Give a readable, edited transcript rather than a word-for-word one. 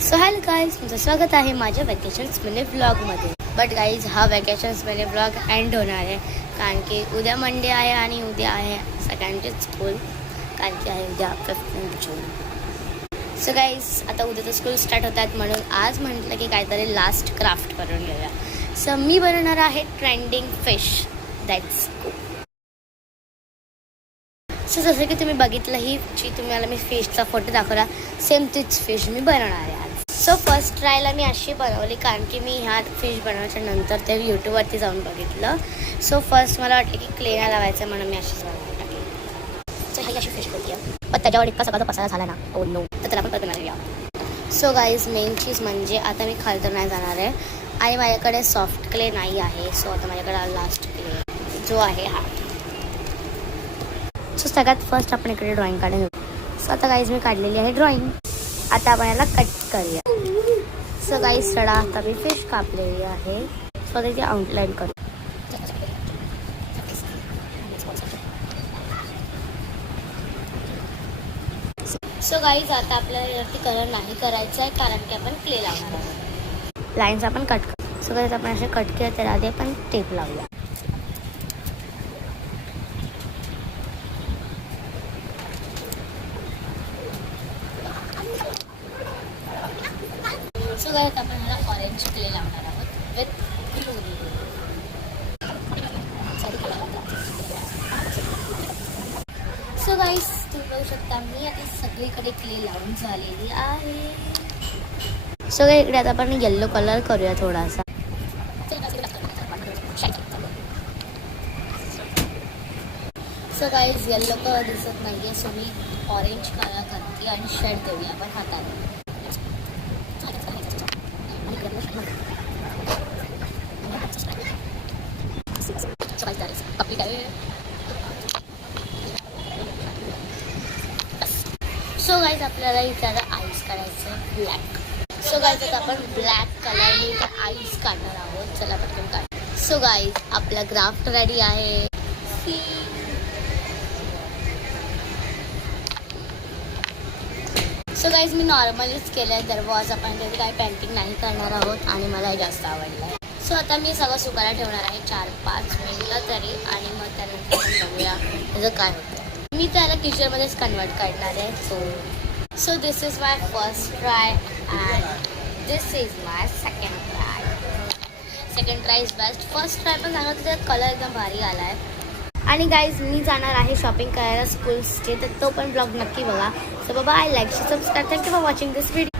So hello guys, तुमचं स्वागत आहे माझ्या वॅकेशन्स मिनी व्लॉगमध्ये. बट गाईज, हा वॅकेशन्स मिनी व्लॉग एंड होणार आहे कारण की उद्या मंडे आहे आणि उद्या आहे सगळ्यांचीच स्कूल, कारण की आहे उद्या 15 जून. सो गाईज, आता उद्या तर स्कूल स्टार्ट होतात म्हणून आज म्हटलं की काहीतरी लास्ट क्राफ्ट करून घेऊया. सो मी बनवणार आहे trending fish that's cool. So जसं की तुम्ही बघितलं, ही जी तुम्हाला मी फिशचा फोटो दाखवला, सेम तीच फिश मी बनवणार आहे आज. सो फर्स्ट ट्रायला मी अशी बनवली कारण की मी ह्या फिश बनवल्याच्या नंतर ते यूट्यूबवरती जाऊन बघितलं. सो फर्स्ट मला वाटलं की क्ले नाही लावायचं म्हणून मी अशीच बनवून टाकली. सो ही अशी फिश होती आहे, पण त्याच्यावर इतका सगळा पसारा झाला ना, ओ नो, तर त्याला आपण करणार आहे. सो गाईज, मेन चीज म्हणजे आता मी खाली तर नाही जाणार आहे आणि माझ्याकडे सॉफ्ट क्ले नाही आहे. सो आता माझ्याकडे लास्ट क्ले जो आहे हा. सो सगळ्यात फर्स्ट आपण इकडे ड्रॉइंग काढून घेऊ. सो आता गाईज मी काढलेली आहे ड्रॉइंग. आता आपण याला कट करूया. सो गाईज, सडा आता मी फिश कापलेली आहे. सो त्याची आउटलाईन करू. सो गाईज, आता आपल्याला यावरती कलर नाही करायचा आहे कारण की आपण क्ले लावणार आहोत. लाईन्स आपण कट करू. सो गाईज, आपण असे कट केलं तर आधी आपण टेप लावूया. सो गाईज, आपण ह्याला ऑरेंज क्ले लावणार आहोत विथ ब्लू. सो गाईज, तुम्ही बघू शकता मी आता सगळीकडे क्ले लावून झालेली आहे. सो गाईज, इकडे आता आपण येल्लो कलर करूया थोडासा. सो गाईज, येल्लो कलर दिसत नाहीये, सो मी ऑरेंज कलर करते आणि शेड देऊया आपण हाताने. सो गाईज, आपल्याला इथे आईस काढायचं आहे ब्लॅक. सो गाईज, आता आपण ब्लॅक कलरने इथे आईस काढणार आहोत. चला पटकन काढ. सो गाईज, आपला ग्राफ्ट रेडी आहे. सो गाईज, मी नॉर्मलीच केलं आहे दरवाज, आपण त्याची काही पेंटिंग नाही करणार आहोत आणि मला हे जास्त आवडलं आहे. सो आता मी सगळं सुकायला ठेवणार आहे 4-5 मिनिटं तरी आणि मग त्यानंतर आपण बघूया त्याचं काय होतं. मी त्याला किचनमध्येच कन्वर्ट करणार आहे. So this is my first try and this is my second try. Second try is best. First try पण चांगला, त्याचा कलर एकदम भारी आला आहे. आणि गाईज, मी जाणार आहे शॉपिंग करायला स्कूल्सचे, तर तो पण ब्लॉग नक्की बघा. सो बाबा, I like, subscribe. Thank you for watching this video.